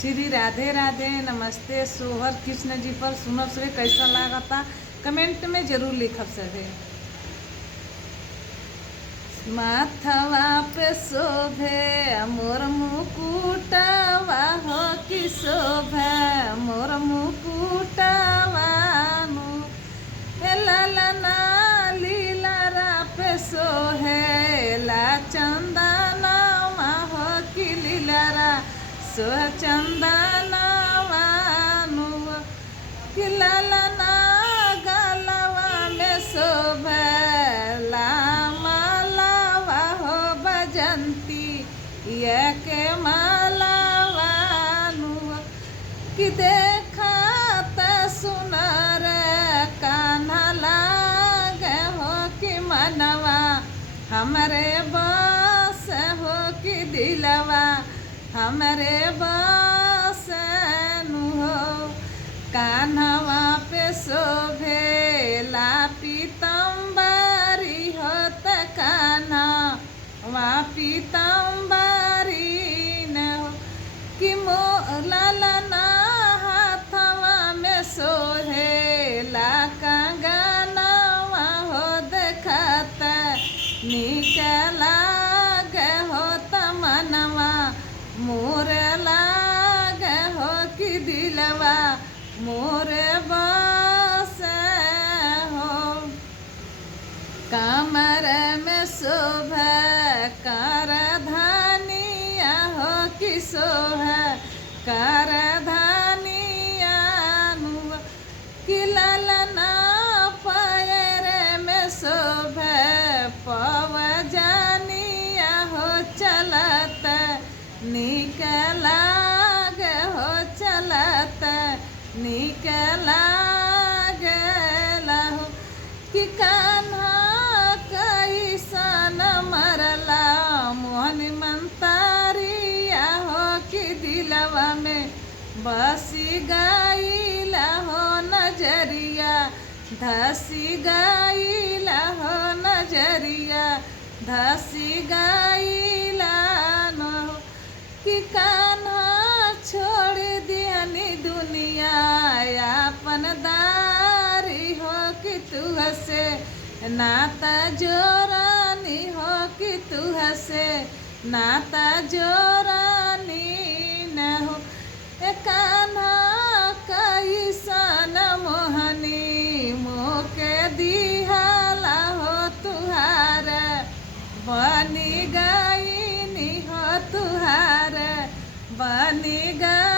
श्री राधे राधे। नमस्ते। सोहर कृष्ण जी पर सुनब से कैसा लागता कमेंट में जरूर लिखब सके। माथवा पे शोभे मोर मुकुटवा हो कि शोभे मोर मुकुटवा ललना लीलारा पे सोहेला चंदनवा हो कि लीलारा सोह चंदनवा कि ललना गलवा में शोभेला मालावा हो बजंती ये के मालावा कि देखा सुनर कान्हा लागे हो कि मनवा हमरे बस हो कि दिलवा हमरे बस हो कान्हवा पे शोभेला पीतम्बरी हो त कान्हवा पीतम्बरी न हो कि ललना हाथवा में सोहेला कंगनवा हो देखत नीक लागे हो त मनवा मोर लागे हो कि दिलवा मोर बस हो कमर में शोभे करधानिया हो कि शोभे करधानिया कि ललना पैर में शोभे पवजनिया हो चलत नीक लागे हो चलत नीक लागेला हो कि कान्हा कैसन मरला मोहन मंतारिया हो कि दिलवा में बसी गईला हो नजरिया धसी गईला हो नजरिया धसी गईला न हो कि कान्हा छोड़ दियानी दुनिया अपन दारी हो कि तू हसे नाता जोरानी हो कि तू हसे नाता जोरानी न हो कान्हा कैसन मोहनी मोके दिहाला हो तुहार बनी गई हो तुहार बनी गई